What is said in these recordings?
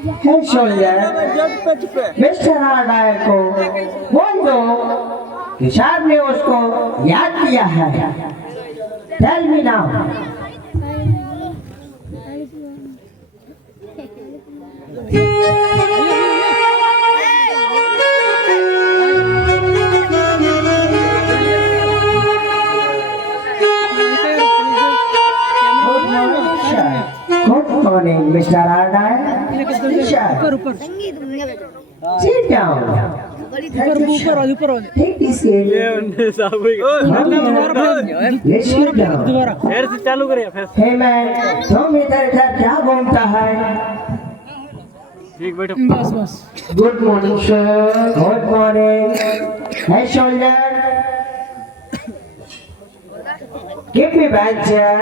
है soldier mister आर्डायर को बोल दो कि साहब ने उसको याद किया है। Tell me now. Good morning, Mr. Arnay. Sit down. Take this seat. Yes, sit down. Hey man, तुम इधर क्या घूमता है? Good morning, sir. Good morning. Hey, soldier. Give me back, sir.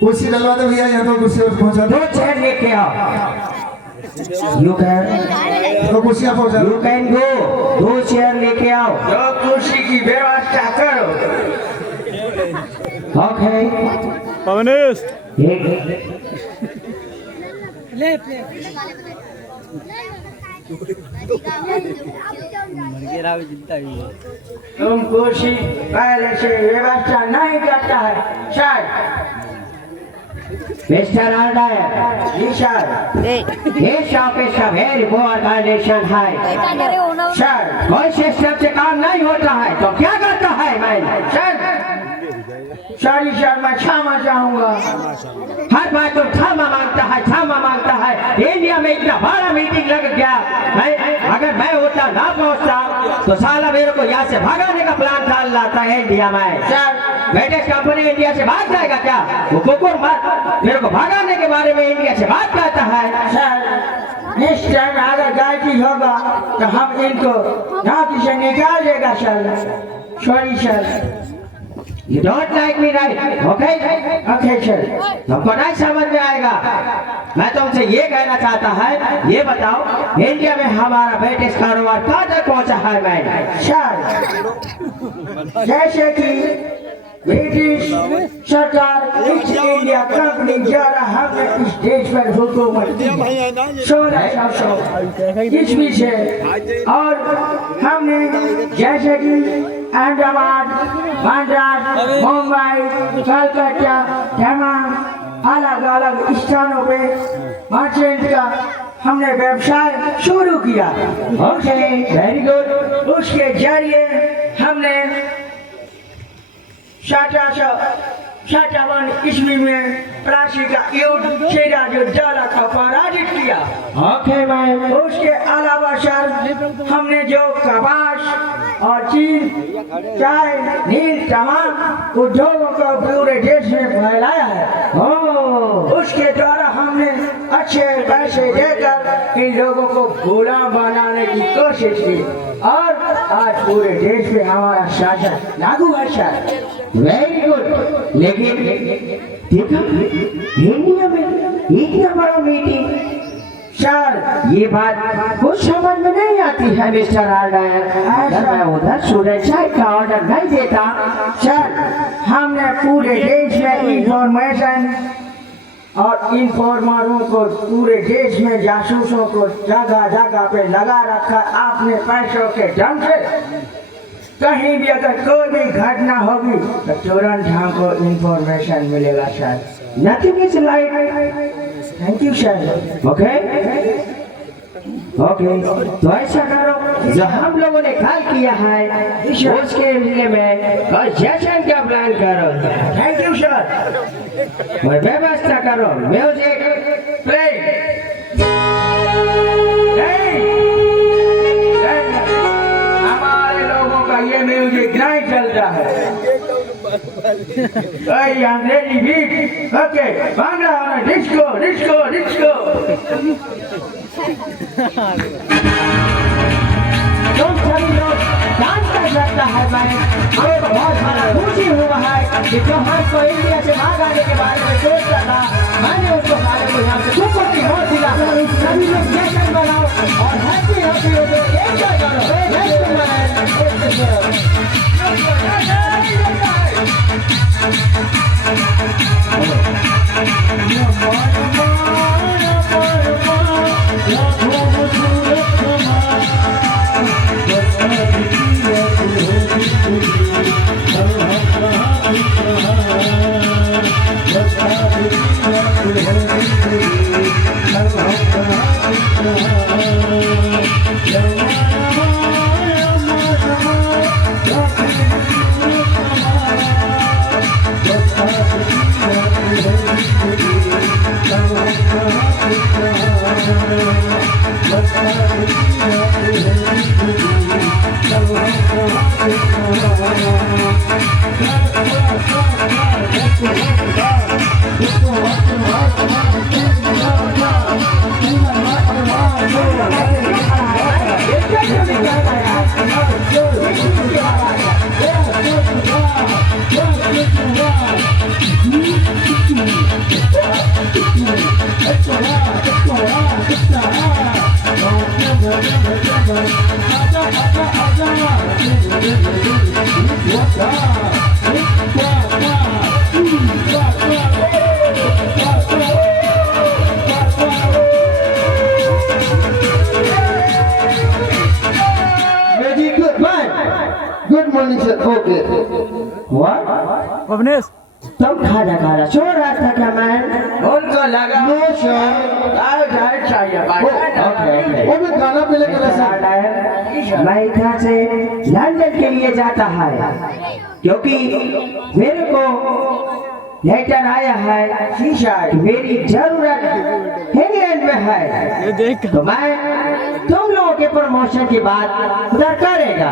कुर्सी डलवा दे भैया, यहाँ तो कुर्सी और पहुँचा दो। दो चेयर लेके आओ। You can. तो कुर्सियाँ पहुँचा दो। You can go. दो चेयर लेके आओ। दो कुर्सी की व्यवस्था करो। Okay. पवनेश तुम कुर्सी पहले से व्यवस्था नहीं करता है सर। मिस्टर आर्डायर, जी sir, this office of very poor condition है सर। कोई सिस्टम से काम नहीं होता है तो क्या करता है मैं सर? सॉरी सर, मैं क्षमा चाहूंगा। हर बात तो क्षमा मांगता है। इंडिया में इतना बड़ा मीटिंग लग गया, अगर मैं होता ना पहुंचता तो साला मेरे को यहाँ से भगाने का प्लान डाल लाता है इंडिया में सर। ब्रिटिश कंपनी इंडिया से भाग जाएगा क्या? वो कुकुर मेरे को भगाने के बारे में इंडिया से बात करता है सर। नेक्स्ट टाइम अगर गलती होगा तो हम इनको नौकरी से निकाल देगा sir. Sorry sir. You don't like me, right? Okay? Okay, sir. तुमको नहीं समझ में आएगा। मैं तुमसे ये कहना चाहता है, ये बताओ इंडिया में हमारा ब्रिटिश कारोबार कहाँ तक पहुँचा है मैं? सर, जैसे कि ब्रिटिश सरकार ईस्ट इंडिया कंपनी द्वारा हमने इस देश पर हुकूमत की 1600 ईस्वी से, और हमने जैसे कि अहमदाबाद, मद्रास, मुंबई, कलकत्ता तमाम अलग अलग स्थानों पे मर्चेंट का हमने व्यवसाय शुरू किया। Okay, very good. उसके जरिए हमने 1757 ईस्वी में प्लासी का युद्ध सिराजुद्दौला का पराजित किया। Okay ma'am. उसके अलावा सर, हमने जो कपास और चीन, चाय, नील तमाम उद्योगों को पूरे देश में फैलाया है। उसके द्वारा हमने अच्छे पैसे देकर इन लोगों को गुलाम बनाने की कोशिश की, और आज पूरे देश में हमारा शासन लागू है सर। Very good. लेकिन देखा इंडिया में इतना बड़ा मीटिंग सर, ये बात कुछ समझ में नहीं आती है मिस्टर आर्डायर। अगर मैं उधर सुरक्षा का ऑर्डर नहीं देता सर, हमने पूरे देश में इंफॉर्मेशन और इंफॉर्मरों को, पूरे देश में जासूसों को जगह जगह पे लगा रखा अपने पैसों के ढंग से। कहीं भी अगर कोई भी घटना होगी तो तुरंत हमको इंफॉर्मेशन मिलेगा sir. Nothing is like. Thank you sir. Okay okay, तो ऐसा करो, जो हम लोगों ने कल किया है उसके लिए में सेशन का प्लान करो। Thank you sir. और व्यवस्था करो, म्यूजिक प्ले। हमारे लोगों का ये म्यूजिक नहीं चलता है। अंग्रेजी बीट, ओके, बांग्ला होना, डिस्को डिस्को डिस्को। तुम सभी लोग डांस कर सकता है भाई। हमें बहुत बड़ा खुशी हुआ है कि जो हमको इंडिया से भागाने के बारे में सोचता था, मैंने उसको सारे को यहाँ से सुपर की वोट दिला। सभी लोग जश्न मनाओ और हैप्पी हैप्पी हो, एंजॉय करो। Good morning, sir. Okay. What? Avnesh तुम खाना सो रहा था क्या मैं? उनको लगा No, sir. डाइट चाहिए भाई। वो मैं खाना पीने के लिए मैं इधर से लंदन के लिए जाता है क्योंकि मेरे को लेटर आया है शीशा कि मेरी जरूरत इंग्लैंड में है। ये देख तो मैं तुम लोगों के प्रमोशन की बात उधर करेगा।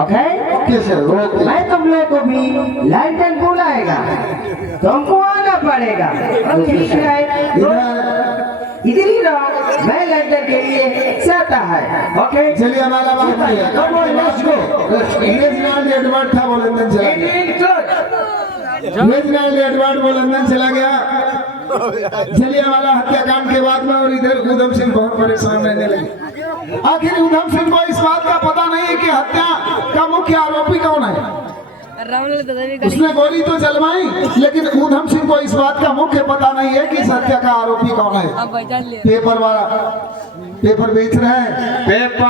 Okay Okay, sir. Okay. मैं तुम लोगों को भी लंदन बुलाएगा, तुमको आना पड़ेगा। ठीक है इधर ही रहो, मैं लंदन के लिए जाता है। ओके चलिए हमारा बात नहीं है। Come on, let's go. New Zealand Edward था वो लंदन चला गया। न्यूजीलैंड एडवर्ड वो लंदन चला गया। चलिए हमारा हत्याकांड के बाद में और इधर उधम सिंह बहुत परेशान रहने लगे। आखिर उधम सिंह को इस बात का पता नहीं है कि हत्या का मुख्य आरोपी कौन है। उसने गोली तो चलवाई लेकिन उधम सिंह को इस बात का मुख्य पता नहीं है कि इस हत्या का आरोपी कौन है। पेपर वाला पेपर बेच रहा है। पेपर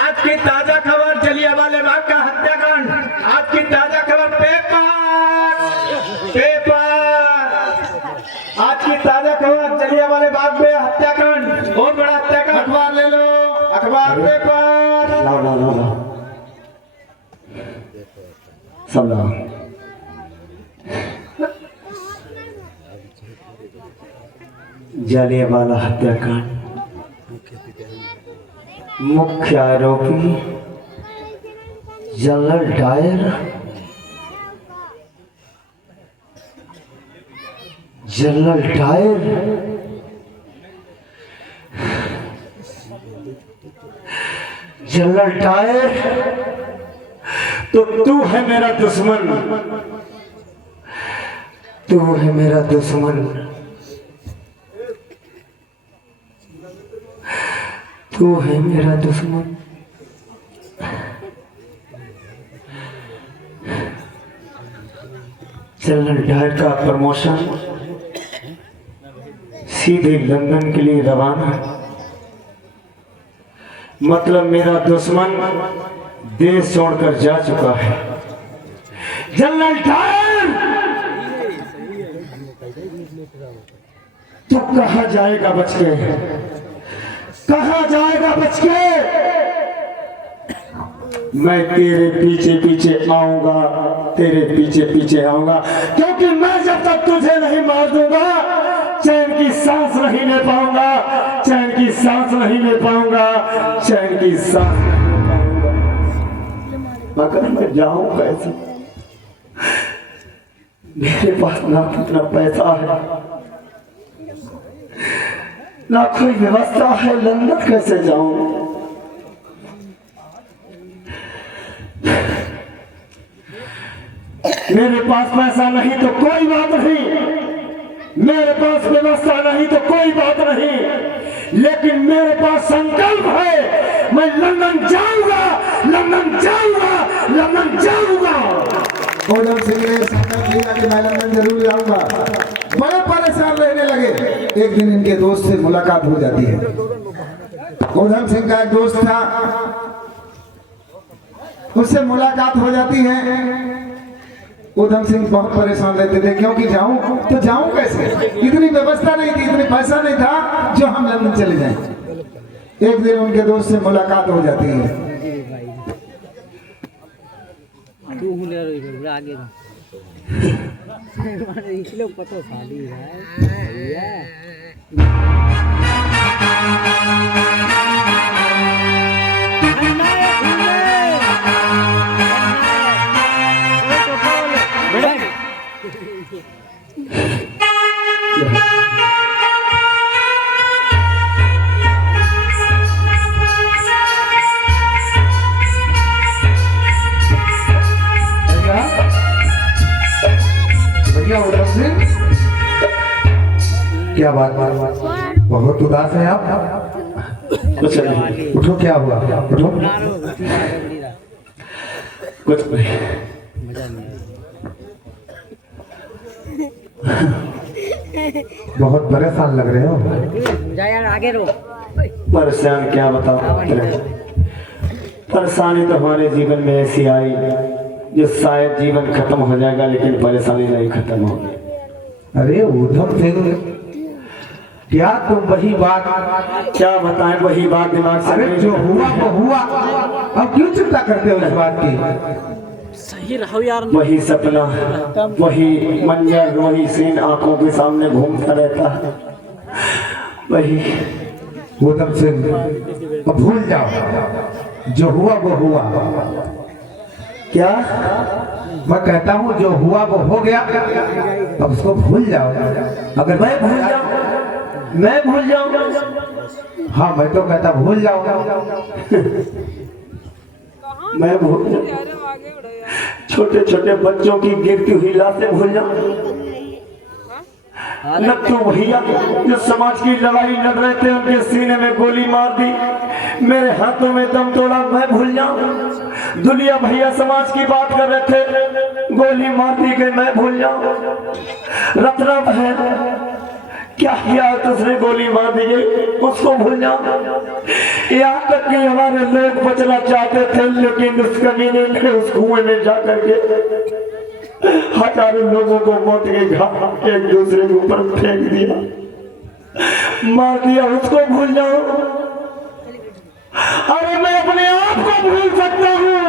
आज की ताजा खबर जलियांवाला बाग का हत्याकांड। आज की ताजा खबर आज की ताजा खबर जलियांवाला बाग में हत्याकांड, बहुत बड़ा हत्याकांड। अखबार ले लो। अखबार पेपर लाओ। सब लाओ। जलियांवाला हत्याकांड मुख्य आरोपी जनरल डायर। जनरल डायर तो तू है मेरा दुश्मन, तू है मेरा दुश्मन, तू है मेरा दुश्मन। जनरल डायर का प्रमोशन सीधे लंदन के लिए रवाना। मतलब मेरा दुश्मन देश छोड़कर जा चुका है। जनरल डायर तू कहां जाएगा बच के, कहां जाएगा बच के? मैं तेरे पीछे पीछे आऊंगा, तेरे पीछे पीछे आऊंगा, क्योंकि मैं जब तक तुझे नहीं मार दूंगा चैन की सांस नहीं ले पाऊंगा, चैन की सांस नहीं ले पाऊंगा, चैन की सांस नहीं ले पाऊंगा। मगर मैं जाऊं कैसे? मेरे पास ना कितना पैसा है, ना कोई व्यवस्था है, लंदन कैसे जाऊं? मेरे पास पैसा नहीं तो कोई बात नहीं, मेरे पास व्यवस्था नहीं तो कोई बात नहीं, लेकिन मेरे पास संकल्प है, मैं लंदन जाऊंगा, लंदन जाऊंगा, लंदन जाऊंगा। उधम सिंह ने संकल्प लिया कि मैं लंदन जरूर जाऊंगा। बड़े परेशान रहने लगे। एक दिन इनके दोस्त से मुलाकात हो जाती है। उधम सिंह का एक दोस्त था, उससे मुलाकात हो जाती है। उधम सिंह बहुत परेशान रहते थे, क्योंकि जाऊं तो जाऊं कैसे, इतनी व्यवस्था नहीं थी, इतनी पैसा नहीं था जो हम लंदन चले जाएं। एक दिन उनके दोस्त से मुलाकात हो जाती है। भैया उधम सिंह, क्या बात, बहुत उदास है आप? कुछ नहीं, उठो, क्या हुआ, उठो। कुछ नहीं। बहुत परेशान लग रहे हो। जा यार, आगे रो। परेशान क्या बताओ तेरे? परेशानी तो हमारे जीवन में ऐसी आई जो शायद जीवन खत्म हो जाएगा, लेकिन परेशानी नहीं खत्म होगी। अरे उधम सिंह, क्या तुम वही बात, क्या बताएं, वही बात दिमाग से अरे नहीं जो निकलती। हुआ वो हुआ, अब क्यों चिंता करते हो इस बात की? सही रहो यार। वही सपना, वही मंजर, वही सीन आंखों के सामने घूमता रहता है। वही उधम सिंह, अब भूल जाओ, जो हुआ वो हुआ। क्या मैं कहता हूँ जो हुआ वो हो गया, अब उसको भूल जाओ। अगर मैं भूल जाऊं, मैं भूल जाऊंगा? हाँ, मैं तो कहता भूल जाओ। मैं भूल जाऊं? छोटे छोटे बच्चों की गिरती हुई लाशें भूल जाऊं? नत्थू भैया जो समाज की लड़ाई लड़ रहे थे, उनके सीने में गोली मार दी, मेरे हाथों में दम तोड़ा, मैं भूल जाऊं? दुलिया भैया समाज की बात कर रहे थे, गोली मार दी गई, मैं भूल जाऊं? रत्ना बहन क्या किया तुझने, गोली मार दी गई, उसको भूल जाऊं? यहाँ तक कि हमारे लोग बचना चाहते थे, लेकिन उस कमीने ने उस कुएं में जाकर के हजारों लोगों को मौत के घाट एक दूसरे के ऊपर फेंक दिया, मार दिया, उसको भूल जाऊं? अरे मैं अपने आप को भूल सकता हूँ,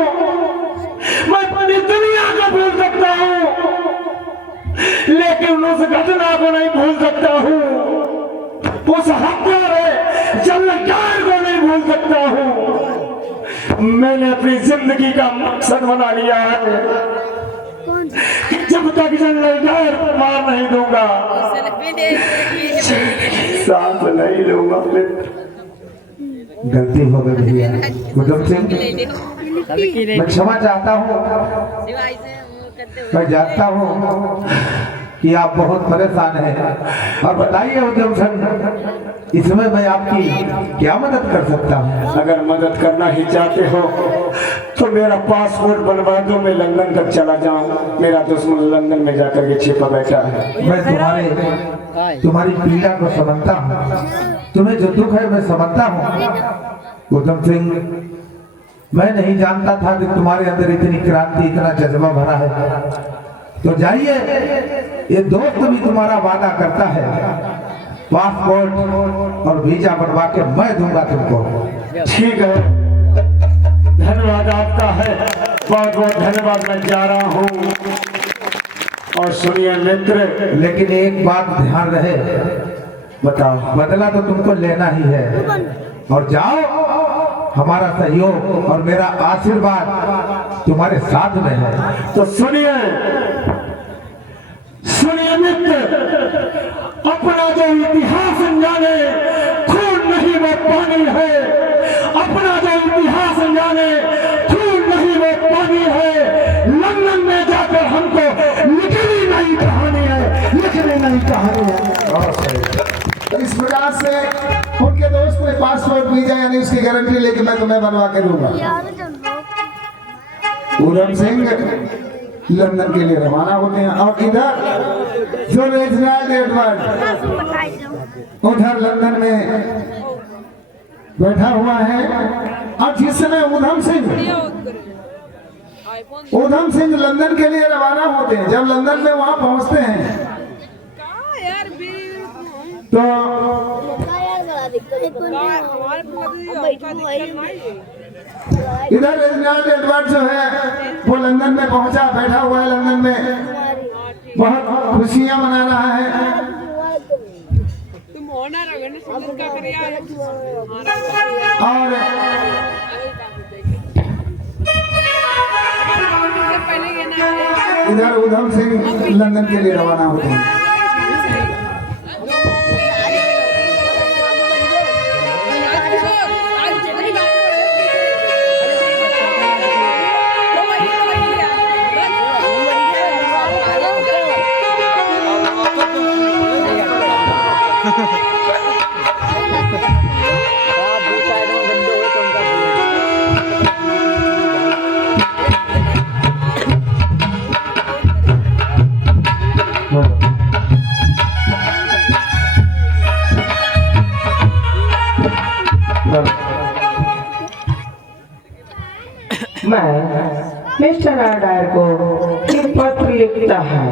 मैं अपनी दुनिया को भूल सकता हूँ, लेकिन उस घटना को नहीं भूल सकता हूँ, उस हत्यारे जलकार को नहीं भूल सकता हूँ। मैंने अपनी जिंदगी का मकसद बना लिया है कि जब तक जलकार मार नहीं दूंगा, सांस नहीं लूंगा। गलती हो गई भैया उधम सिंह, मैं क्षमा चाहता हूँ। मैं जानता हूँ कि आप बहुत परेशान हैं, और बताइए उधम सिंह, इसमें मैं आपकी क्या मदद कर सकता हूँ? अगर मदद करना ही चाहते हो तो मेरा पासपोर्ट बनवा दो, मैं लंदन तक चला जाऊं। मेरा दुश्मन लंदन में जाकर के छिपा बैठा है। मैं तुम्हारी पीड़ा को समझता हूँ, तुम्हें जो दुख है मैं समझता हूँ। उधम सिंह, मैं नहीं जानता था कि तुम्हारे अंदर इतनी क्रांति, इतना जज्बा भरा है। तो जाइए, ये दोस्त भी तुम्हारा वादा करता है, पासपोर्ट और वीजा बनवा के मैं दूंगा तुमको। ठीक है, धन्यवाद आपका है, बहुत बहुत धन्यवाद। मैं जा रहा हूँ। और सुनिए मित्र, लेकिन एक बात ध्यान रहे, बताओ। बदला तो तुमको लेना ही है, और जाओ, हमारा सहयोग और मेरा आशीर्वाद तुम्हारे साथ में है। तो सुनिए, सुनिए मित्र, अपना जो इतिहास जाने, खून नहीं वो पानी है। अपना जो इतिहास जाने, खून नहीं वो पानी है। लंदन में जाकर हमको लिखनी नहीं कहानी है, लिखनी नहीं कहानी है। इस प्रकार से उनके दोस्त ने पासपोर्ट वीजा यानी उसकी गारंटी लेके मैं तुम्हें बनवा के दूंगा। उधम सिंह लंदन के लिए रवाना होते हैं और इधर जो रेजिनाल्ड एडवर्ड उधर लंदन में बैठा हुआ है। और जिस समय उधम सिंह लंदन के लिए रवाना होते हैं, जब लंदन में वहां पहुंचते हैं तो इधर रेजिनाल्ड एडवर्ड जो है वो लंदन में पहुंचा, बैठा हुआ है लंदन में, बहुत खुशियां मना रहा है। और इधर उधम सिंह लंदन के लिए रवाना होते हैं। मैं मिस्टर आडायर को एक पत्र लिखता है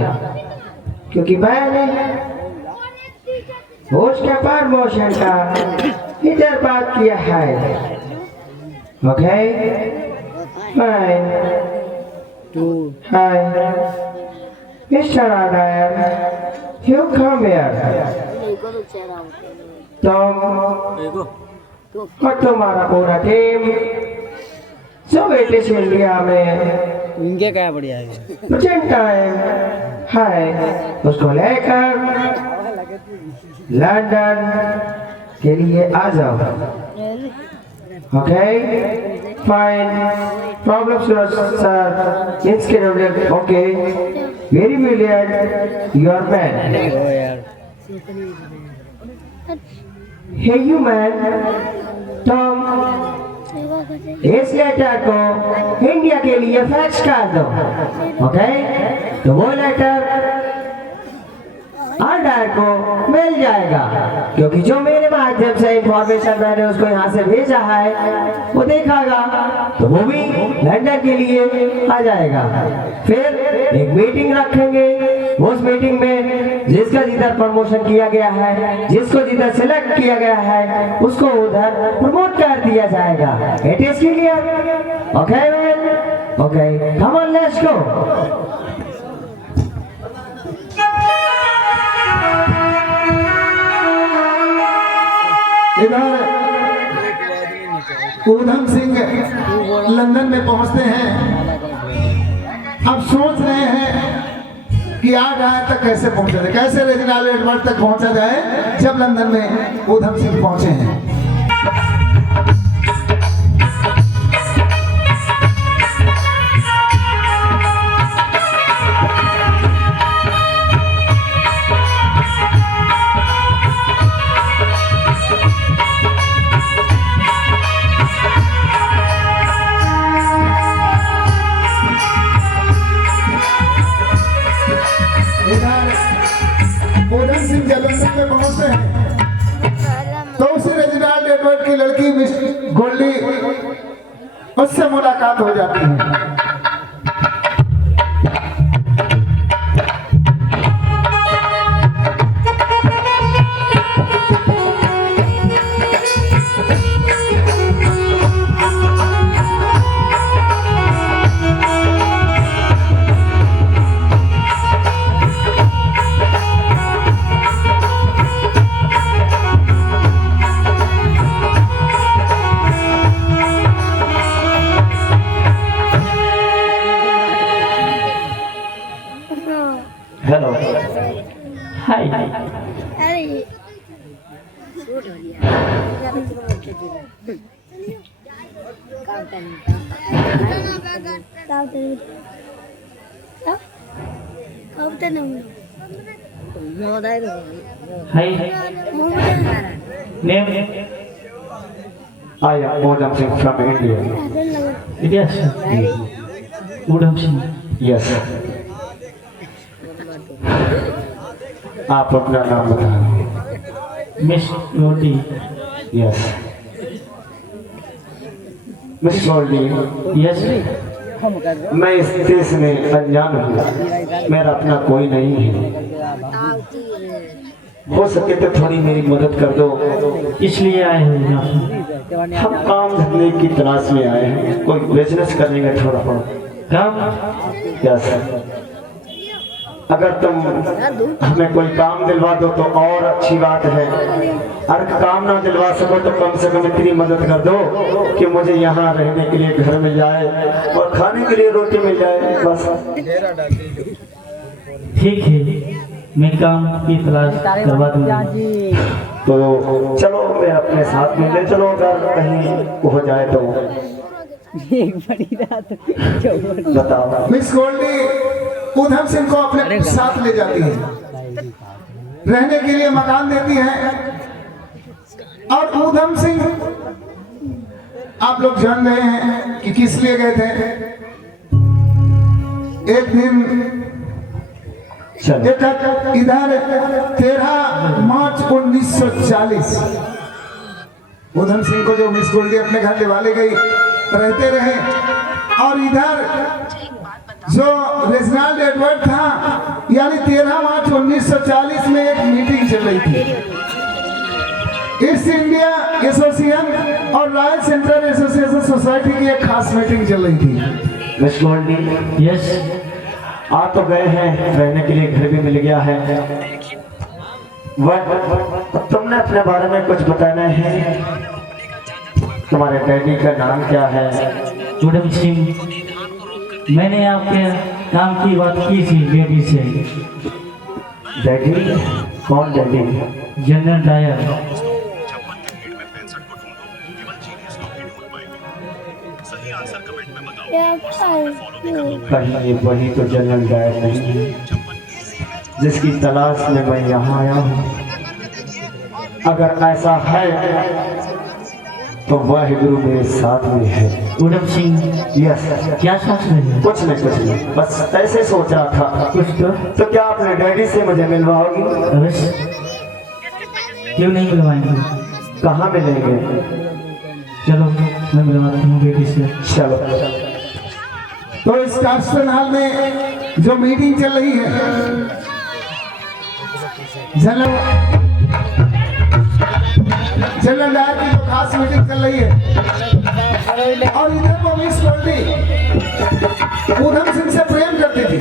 क्योंकि मैंने उसके प्रमोशन का इधर बात किया है। Okay hi mister Adair, you come here. तुम और तुम्हारा पूरा टीम जो ब्रिटिश इंडिया में इनके क्या बढ़िया है प्रेजेंट टाइम है उसको लेकर लंदन के लिए आ जाओ। Okay fine, problem sir inscripted. Okay very brilliant, your man. Hey you man, तुम इस लेटर को इंडिया के लिए फैक्स कर दो। ओके तो वो लेटर आडायर को मिल जाएगा क्योंकि जो मेरे माध्यम से इंफॉर्मेशन मैंने उसको यहाँ से भेजा है वो देखागा तो वो भी लंदन के लिए आ जाएगा। फिर एक मीटिंग रखेंगे, उस मीटिंग में जिसका जिधर प्रमोशन किया गया है, जिसको जिधर सिलेक्ट किया गया है उसको उधर प्रमोट कर दिया जाएगा। It is clear? Okay man, okay come on let's go. इधर उधम सिंह लंदन में पहुंचते हैं। अब सोच रहे हैं कि आडायर तक कैसे पहुंचा जाए, कैसे रेजिनाल्ड एडवर्ड तक पहुंचा जाए जब लंदन में उधम सिंह पहुंचे हैं। उधम सिंह जब लंदन में पहुंचते हैं तो उसी रेजिनाल्ड एडवर्ड की लड़की मिस गोल्डी उससे मुलाकात हो जाती है। Hello hi hi name I am Udham Singh from India. Yes. Udham Singh. Yes. आप अपना नाम बताएं। Miss Roti. Yes. Miss Goldie, Yes. मैं इस देश में अनजान हूँ, मेरा अपना कोई नहीं है। हो सके तो थोड़ी मेरी मदद कर दो। इसलिए आए हुए हैं आप। हम काम धंधे की तलाश में आए हैं, कोई बिजनेस करेंगे थोड़ा बहुत। काम? क्या सर, अगर तुम हमें कोई काम दिलवा दो तो और अच्छी बात है। अगर काम ना दिलवा सको तो कम से कम इतनी मदद कर दो कि मुझे यहाँ रहने के लिए घर मिल जाए और खाने के लिए रोटी मिल जाए, बस। ठीक है, मैं काम की तलाश करवा दूंगा। तो चलो मैं अपने साथ में ले चलो, अगर कहीं हो जाए तो बताओ। मिस गोल्डी उधम सिंह को अपने साथ ले जाती है, रहने के लिए मकान देती है। और उधम सिंह, आप लोग जान रहे हैं कि किस लिए गए थे। एक दिन इधर 13 मार्च 1940 उधम सिंह को जो मिस गोल्डी अपने घर दिवाले गई, रहते रहे। और इधर जो रेजिनाल्ड एडवर्ड था, यानी 13 मार्च 1940 में एक मीटिंग चल रही थी। ईस्ट इंडिया एसोसिएशन और रॉयल सेंट्रल एसोसिएशन सोसाइटी की एक खास मीटिंग चल रही थी। Miss Goldy, yes. आ तो गए हैं, रहने के लिए घर भी मिल गया है। तुमने अपने बारे में कुछ बताना है। तुम्हारे डैडी का नाम क्या है? उधम सिंह। मैंने आपके काम की बात की थी डैडी से। डैडी? कौन डैडी? General Dyer. कहीं वही तो जनरल डायर नहीं है जिसकी तलाश में मैं यहाँ आया हूँ। अगर ऐसा है तो वह गुरु मेरे साथ में है। उधम सिंह, यस। क्या सोच रहे हैं? कुछ नहीं, बस ऐसे सोच रहा था। कुछ तो क्या अपने डैडी से मुझे मिलवाओगी? अवश्य, क्यों नहीं मिलवाएंगे। कहाँ मिलेंगे? चलो मैं मिलवाती हूँ बेटी से। चलो। तो इस कार्सन हॉल में जो मीटिंग चल रही है, जनरल डायर की जो खास मीटिंग चल रही है, और इधर वो मिस गोल्डी उधम सिंह से प्रेम करती थी।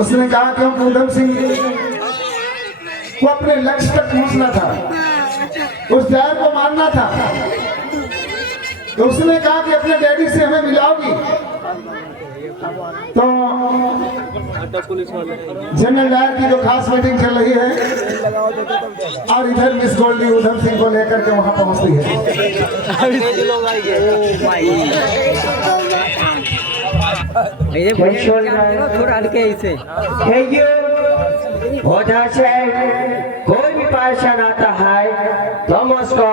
उसने कहा कि हम उधम सिंह को अपने लक्ष्य तक पहुंचना था, उस डायर को मारना था। तो उसने कहा कि अपने डैडी से हमें मिलाओगी। तो जनरल डायर की जो खास मीटिंग चल रही है, और इधर मिस गोल्डी उधम सिंह को लेकर के वहां पहुंचती है। थोड़ा हल्के ऐसे। उधर से कोई भी पर्सन आता है तो हम उसको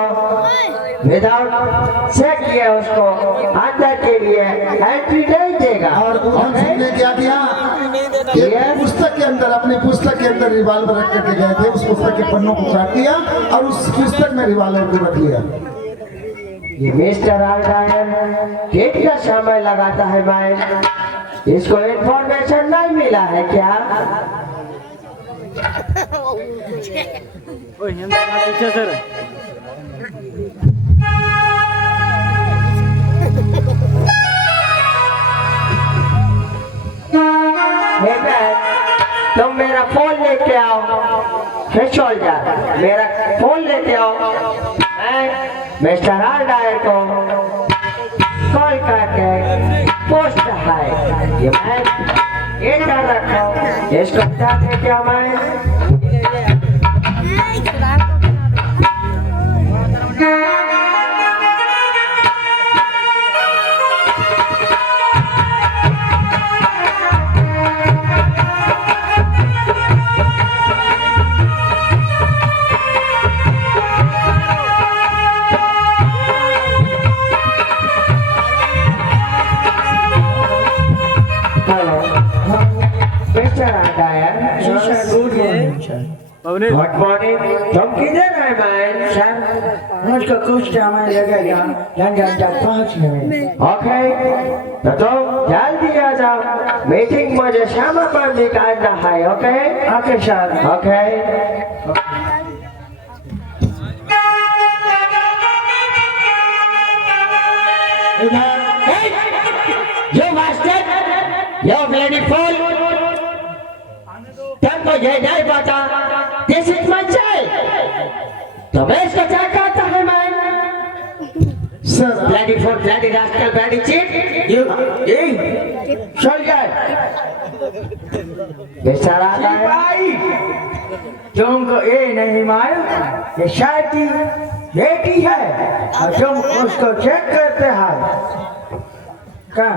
विदाउट चेक किए उसको अंदर के लिए एंट्री नहीं देगा। और उधम सिंह ने क्या किया, एक पुस्तक के अंदर, अपनी पुस्तक के अंदर रिवाल्वर रख करके गए थे। उस पुस्तक के पन्नों को काट दिया और उस पुस्तक में रिवाल्वर को रख लिया। ये मिस्टर आर्डायर कितना समय लगाता है मैं, इसको इंफॉर्मेशन नहीं मिला है क्या? तुम मेरा फोन लेके आओ। मेरा फोन लेके आओ। मैं मिस्टर आर्डायर को कॉल करके पोस्ट है, ये मैं ये कर रखा हूँ, इसको बता दे क्या मैं गुड मॉर्निंग। तुम किधर है मैन? सर मुझको कुछ समय लगेगा लंदन तक पहुंचने में। ओके तो तुम जल्दी आ जाओ, मीटिंग मुझे शाम पर निकालना है। Okay okay sir okay. Yo master, yo bloody fool, तुमको ये नहीं पता दिस इज माय चाइल्ड। तो मैं इसका क्या कहता है man? Sir bloody fool, bloody rascal, bloody cheat. यू चल जाए बेचारा है भाई। तुमको ये नहीं मालूम ये शायद की बेटी है और तुम उसको चेक करते हो क्या?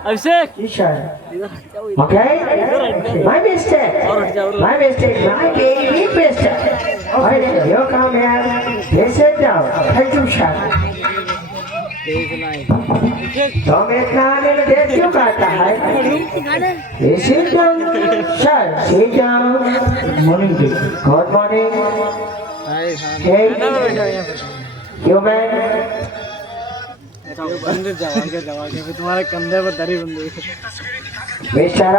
अभिषेक, okay? My mistake, my very big mistake. Alright, you come here, please sit down. Thank you, sir. तुम इतना आने में देर क्यों करता है? Sit down, sir. Sit down. Morning ji. Good morning. Hey, you man. तुम्हारे कंधे पर दरी बंदी। मिस्टर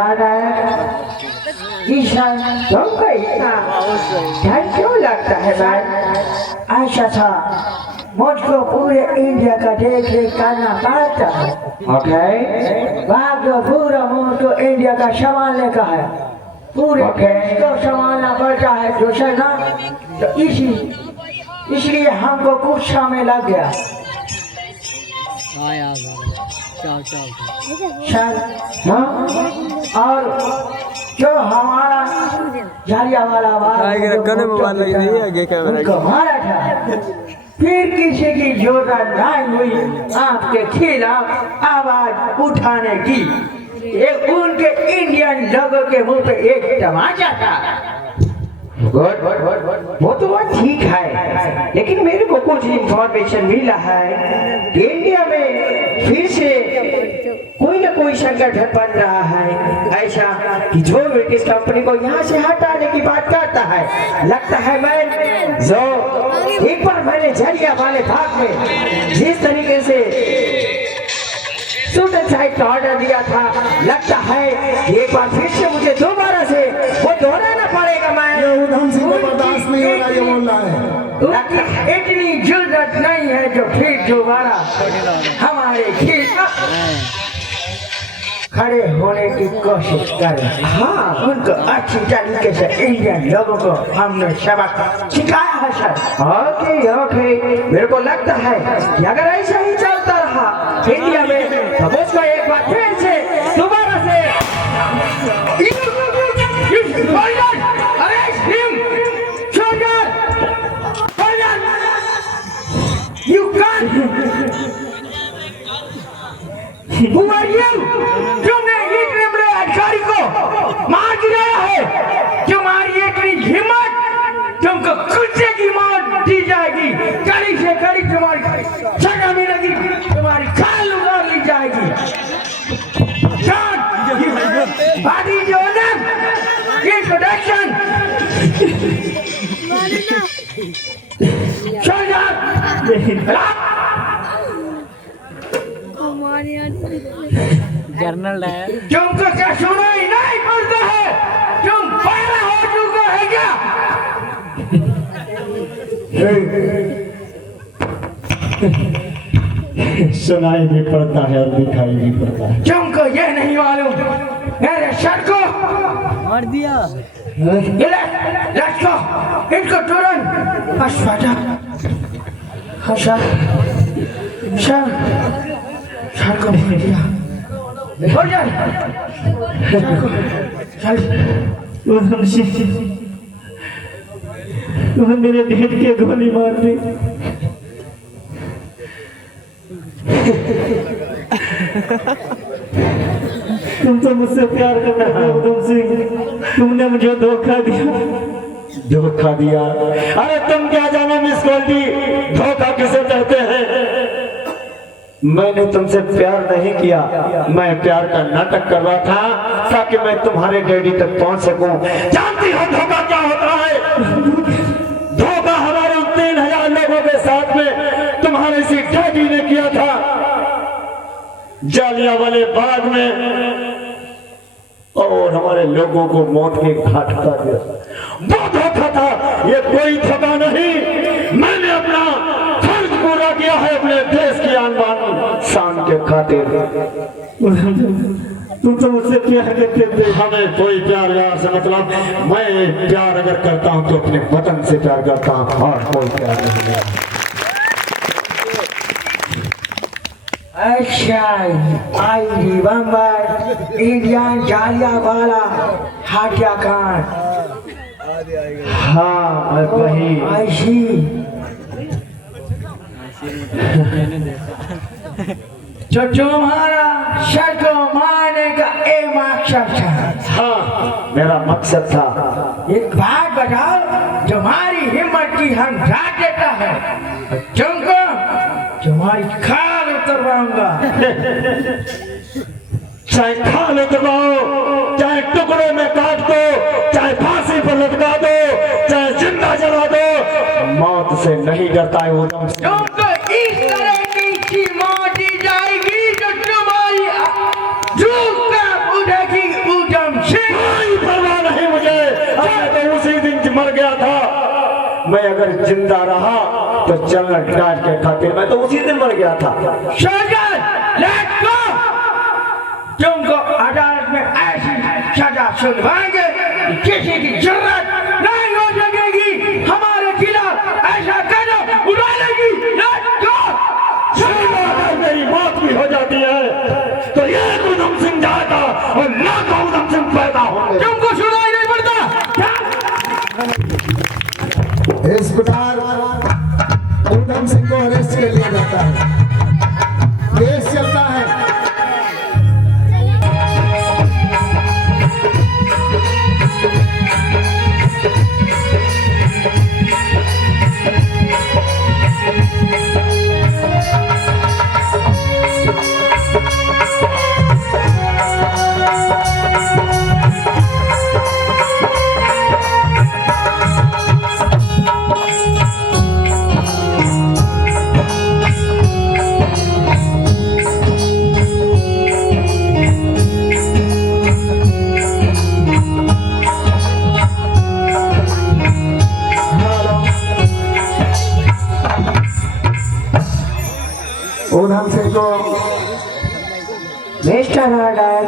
ईशान, तुमको इतना डर क्यों लगता है मैन? ऐसा था मुझको पूरे इंडिया का देख रेख करना पड़ता है। ओके, भाग जो पूरा मुझको इंडिया का संभालने का है, पूरे देश को संभालना पड़ता है जो ना, तो इसलिए हमको कुछ समय लग गया। सर हाँ, और जो हमारा झारियावाला उनको मारा था, फिर किसी की जरूरत नहीं हुई आपके खिलाफ आवाज उठाने की। एक उनके इंडियन लोगों के मुंह पे एक तमाचा था। वो तो बात ठीक है, लेकिन मेरे को कुछ इंफॉर्मेशन मिला है कि इंडिया में फिर से कोई ना कोई संगठन बन रहा है ऐसा कि जो ब्रिटिश कंपनी को यहाँ से हटाने की बात करता है। लगता है मैं जो एक बार मैंने जलियांवाला बाग में जिस तरीके से सुसाइड का ऑर्डर दिया था, लगता है एक बार फिर से मुझे दोबारा से वो दोहराना पड़ेगा। मैं उधम सिंह को बर्दाश्त नहीं हो रहा, ये बोल रहा है। इतनी जरूरत नहीं है जो फिर दोबारा हमारे खिलाफ खड़े होने की कोशिश करें। हाँ, उनको अच्छी तरीके से इंडियन लोगों को हमने सबक सिखाया है सर। ओके ओके, मेरे को लगता है कि अगर ऐसा ही चलता रहा इंडिया में तो मुझको एक बार फिर से दोबारा से Who are you? तुमने इतने बड़े अधिकारी को मार गिराया है। तुम्हारी इतनी हिम्मत, तुमको कुत्ते की मौत दी जाएगी। कड़ी से कड़ी तुम्हारी सजा मिलेगी, तुम्हारी खाल उतार ली जाएगी। बादी जो नम इंट्रोडक्शन जर्नल है। तुमको क्या सुनाई नहीं पड़ता है? तुम पैदा हो चुका है क्या? सुनाई भी पड़ता है और दिखाई भी पड़ता है। तुमको यह नहीं मालूम मेरे सर को मार दिया। लटको इनको तुरंत अस्पताल। सर को मार दिया। हो जाए उधम सिंह, तुम्हें मेरे ढेर के गोली मार दी। तुम तो मुझसे प्यार करते थे उधम सिंह, तुमने मुझे धोखा दिया। धोखा दिया? अरे तुम क्या जानो मिस गोल्डी, धोखा किसे कहते हैं? मैंने तुमसे प्यार नहीं किया, मैं प्यार का नाटक कर रहा था ताकि मैं तुम्हारे डैडी तक पहुंच सकूं। जानती हो धोखा क्या होता है? धोखा हमारे उन 3000 लोगों के साथ में तुम्हारे इसी डैडी ने किया था जालियांवाले बाग में, और हमारे लोगों को मौत के घाट उतार दिया। वो धोखा था, ये कोई धोखा नहीं। मैंने अपना फर्ज पूरा किया है अपने देश की आन बान शान के खातिर। तुम तो मुझसे प्यार करते थे। हमें कोई प्यार व्यार से मतलब, मैं प्यार अगर करता हूं तो अपने वतन से प्यार करता हूं, और कोई प्यार नहीं है। अच्छा, आई रिमेम्बर इंडियन जालियांवाला हत्याकांड। हाँ मैं वही। आई सी। जो तुम्हारा सर को मारने का एक मकसद था। हाँ मेरा मकसद था। एक बात बताओ, तुम्हारी हिम्मत की हम रात देता है, तुमको तुम्हारी खाल उतरवाऊंगा। चाहे खाल उतरवाओ, चाहे टुकड़े में काट दो, चाहे फांसी पर लटका दो, चाहे जिंदा जला दो, मौत से नहीं डरता है ऊधम सिंह। तुमको इस तरह की मौत दी जाएगी जो तुम्हारी झूठ का उठेगी ऊधम सिंह। कोई परवाह नहीं मुझे, मैं तो उसी दिन मर गया था। मैं अगर जिंदा रहा तो जनरल डायर के खातिर मैं तो उसी दिन मर गया था। Surgeon let go. तुमको अदालत में ऐसी सजा सुनवाएंगे कि किसी की जरूरत नहीं हो सकेगी हमारे खिलाफ ऐसा कदम उठाने की। Let go. अगर मेरी मौत भी हो जाती है तो ये ऊधम सिंह जाएगा और लाखों ऊधम सिंह पैदा होंगे। तुमको सुनाई नहीं पड़ता? इस प्रकार ऊधम सिंह को अरेस्ट कर लिया जाता है। केस चलता है। ऊधम सिंह को Mr. Haidar,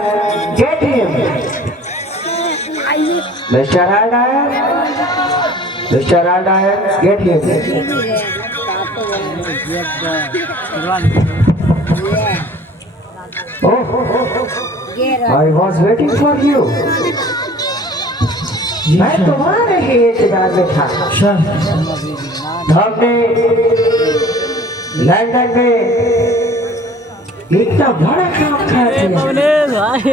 get him. Mr. Haidar, Mr. Haidar, get him. Oh, I was waiting for you. मैं तुम्हारे ही इंतजार में था। हमने लंदन में इतना बड़ा काम कर दिया।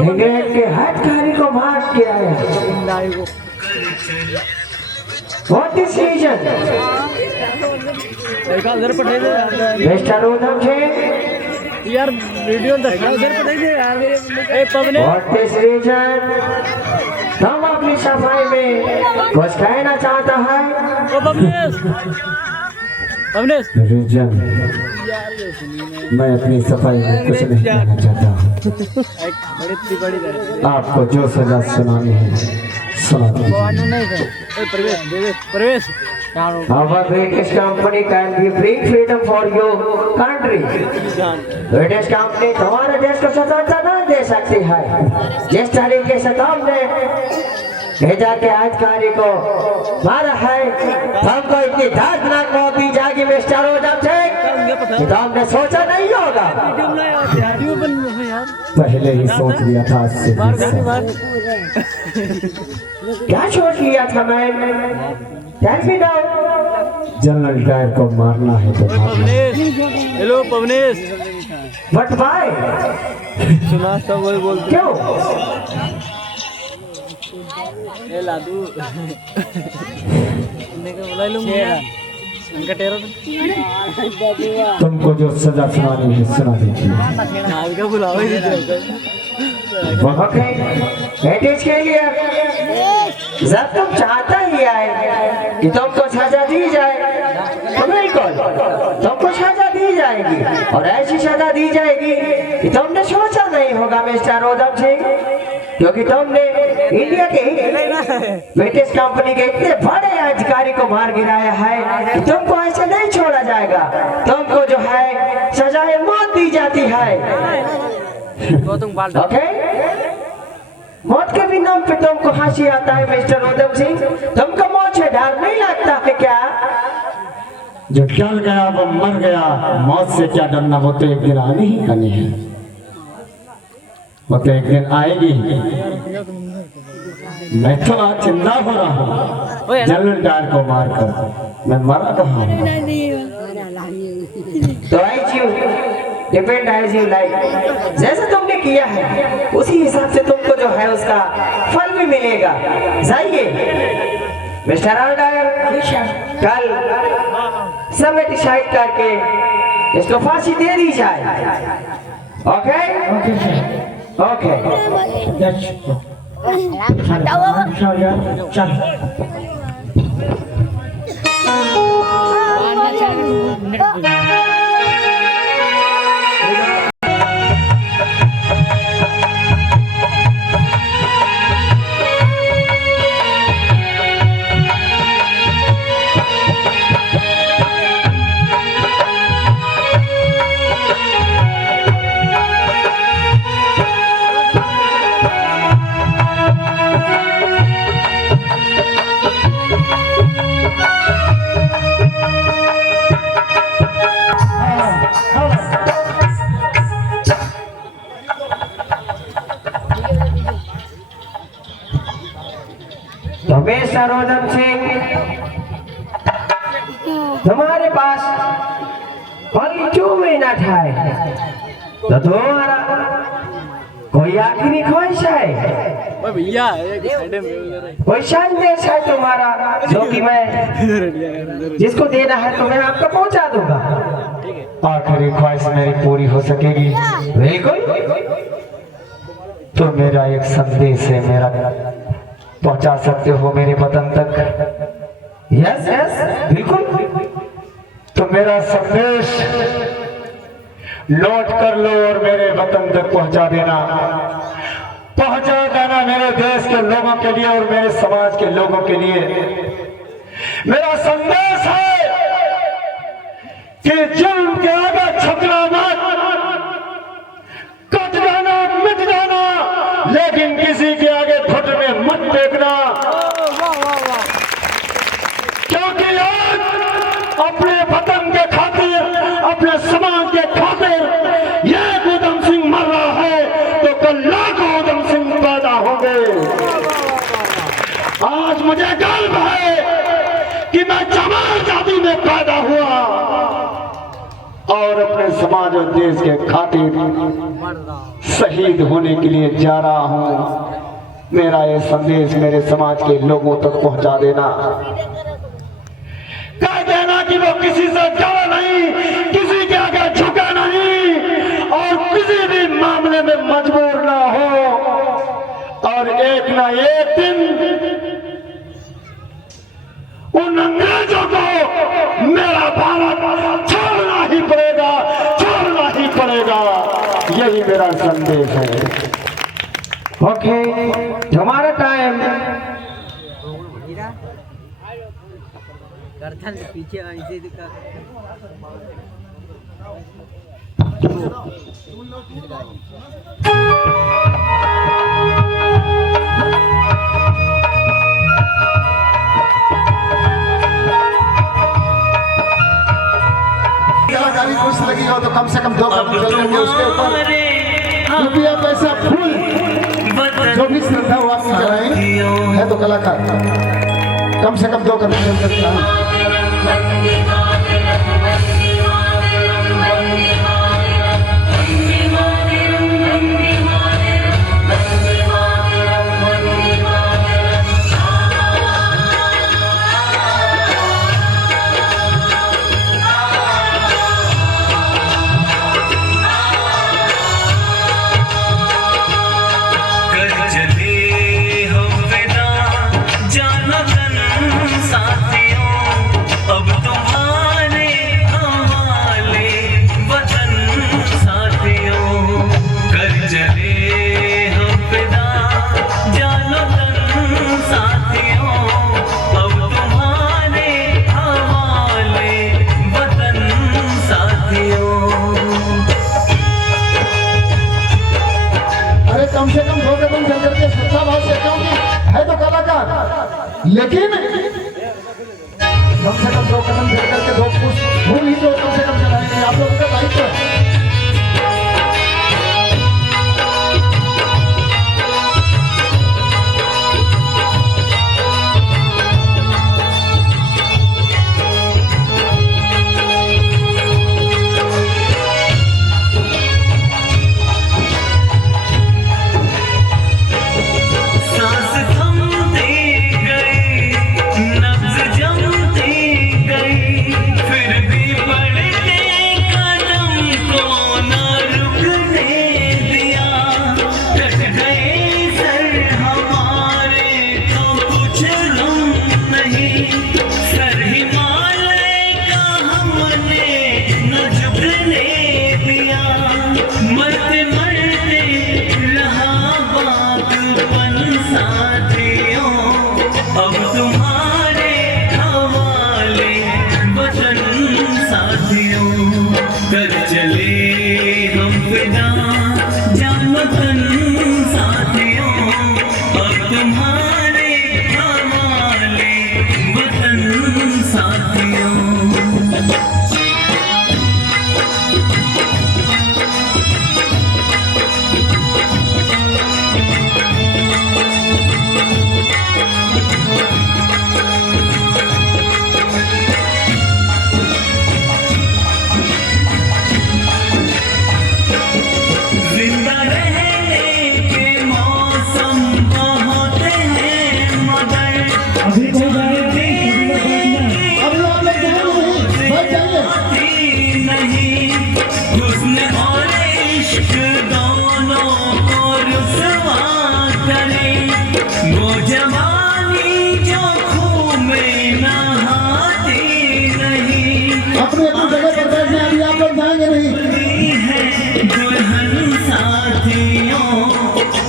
इंग्लैंड के हथकड़ी को मार के आया। What is reason? Mister Udham Singh, यार वीडियो देखा उधर पढ़ाई दे यार। ए पवने, What is reason? तुम अपनी सफाई में कुछ कहना चाहता है? ओ पवनेश, पवनेश रीजन, मैं अपनी सफाई में कुछ नहीं कहना चाहता। एक बड़ी रहे आपको जो सजा सुनानी है सुना दीजिए। वो आने नहीं थे। ए प्रवेश प्रवेश कहाँ हो? Our British company can be bring freedom for your country. British company तुम्हारे देश को स्वतंत्रता नहीं दे सकती है। जिस तरीके से तुमने भेजा के अधिकारी को मारा है, हमको इतनी दर्दनाक मौत दी जाएगी मिस्टर ऊधम सिंह, तुमने सोचा नहीं होगा। वीडियो बन रहा है यार। पहले ही सोच लिया था आज से मार 20 गाड़ी साल। मार। क्या सोच लिया था मैं? Tell me now. General Dyer को मारना है तो मारना। Pavnesh, hello Pavnesh, But why? सुना सब वही बोल। क्यों? ए लादू इन्हें का बुला लूंगा। तुमको जो सजा सुनानी है सुना दीजिए। ओके, एटीज के लिए जब तुम चाहता ही आए कि तुमको सजा दी जाए तो बिल्कुल तुमको सजा दी जाएगी, और ऐसी सजा दी जाएगी कि तुमने सोचा नहीं होगा मिस्टर उधम सिंह, क्योंकि तुमने इंडिया के ब्रिटिश कंपनी के इतने बड़े अधिकारी को मार गिराया है कि तुमको ऐसे नहीं छोड़ा जाएगा। तुमको जो है सजाए मौत दी जाती है। ओके, मौत के भी नाम पे तुमको हंसी आता है मिस्टर उधम सिंह? तुमको मौत से डर नहीं लगता है क्या? जो डर गया वो मर गया, मौत से क्या डरना, वो तो एक दिन आनी ही आनी है, वो तो एक दिन आएगी। मैं तो आज जिंदा हो रहा हूँ जनरल डायर को मारकर, मैं मरा रहा हूँ। तो as you depend as you like, जैसे तुमने किया है उसी हिसाब से तुमको जो है उसका फल भी मिलेगा। जाइए मिस्टर डायर, कल समय डिसाइड करके इसको फांसी दे दी जाए। ओके ओके, चल तो मिस्टर उधम सिंह, तुम्हारे पास ओनली 2 मिनट है, तो तुम्हारा कोई आखिरी ख्वाहिश है, कोई संदेश है तुम्हारा जो कि मैं जिसको देना है तो मैं आपको पहुंचा दूंगा। आखिरी ख्वाहिश मेरी पूरी हो सकेगी बिल्कुल, तो मेरा एक संदेश है, मेरा पहुंचा सकते हो मेरे वतन तक? यस यस बिल्कुल। तो मेरा संदेश लौट कर लो और मेरे वतन तक पहुंचा देना मेरे देश के लोगों के लिए और मेरे समाज के लोगों के लिए। मेरा संदेश है कि जुल्म के आगे झुकना मत, कट जाना मिट जाना, लेकिन किसी के आगे घुटने मत टेकना, क्योंकि आज अपने वतन के खातिर, अपने समाज के खातिर ये उधम सिंह मर रहा है तो कल लाखों उधम सिंह पैदा होंगे। आज मुझे गर्व है कि मैं जमाल जाति में पैदा हुआ और अपने समाज और देश के खातिर शहीद होने के लिए जा रहा हूं। मेरा ये संदेश मेरे समाज के लोगों तक पहुंचा देना, कह देना कि वो किसी से डरा नहीं, किसी के आगे झुका नहीं और किसी भी मामले में मजबूर ना हो, और एक ना एक दिन उन अंग्रेजों को मेरा भारत छोड़ना ही पड़ेगा, छोड़ना ही पड़ेगा। यही मेरा संदेश है। ओके, तुम्हारा टाइम पीछे ऐसे दिखा कलाकारी खुश लगी हो तो कम से कम 2 कदम चलेंगे उसके ऊपर। रुपया पैसा फूल जो भी श्रद्धा वो आप कराएं है तो कलाकार कम से कम 2 कदम चल सकता है। है तो कलाकार, लेकिन कम से कम 2 कदम फिर करके 2 पुष्प फूल ही तो कम से कम चलाएंगे। आप लोगों का दायित्व है।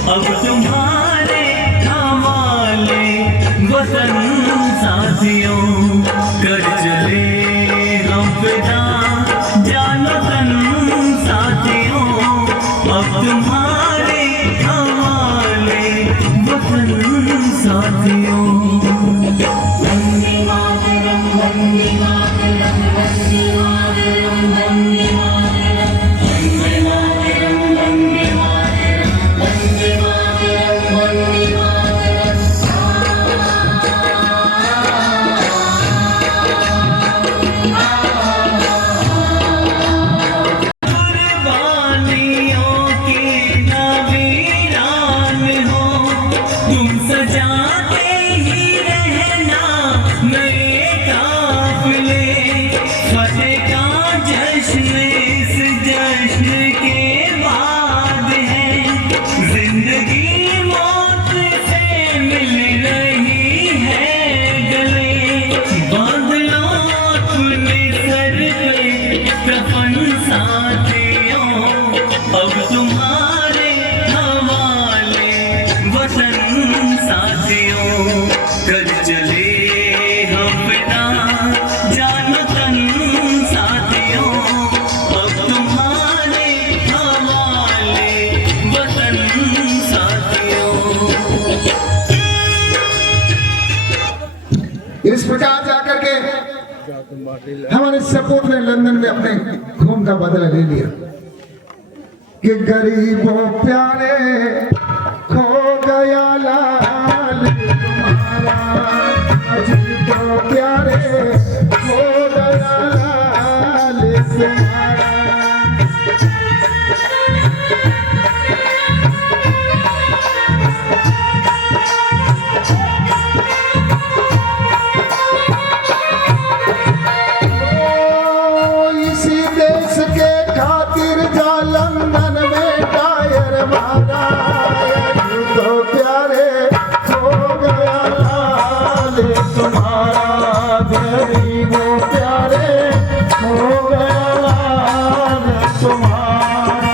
अब तुम्हारे हवाले वतन साथियों, कर चले हम फिदा जानो तन साथियों। अब तुम्हारे हवाले वतन साथियों। वंदे मातरम वंदे मातरम वंदे मातरम वंदे मातरम वंदे मातरम वंदे मातरम वंदे मातरम वंदे कुर्बानियों की नवीरान हो, तुम सजाते ही रहना नए काफिले। फतेह का जश्न इस जश्न के बाद है, जिंदगी मौत से मिल रही है गले। बादलों अपने सर पे कफन साथियों, अब तुम्हारे हवाले वतन साथियों। कर चले हम फिदा जानो तन साथियों, अब तुम्हारे हवाले वतन साथियों। इस प्रकार जाकर के हमारे सपूत ने लंदन में अपने खून का बदला ले लिया कि गरीबों प्यारे खो गया लाल तुम्हारा, अजीबों प्यारे खो गया लाल तुम्हारा। इसी देश के खातिर जा लंदन में टायर मारा, तो प्यारे हो गया लाल तुम्हारा। गरीबों प्यारे हो गया लाल तुम्हारा।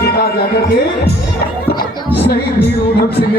के पास जाकर के शहीद वीर ऊधम सिंह ने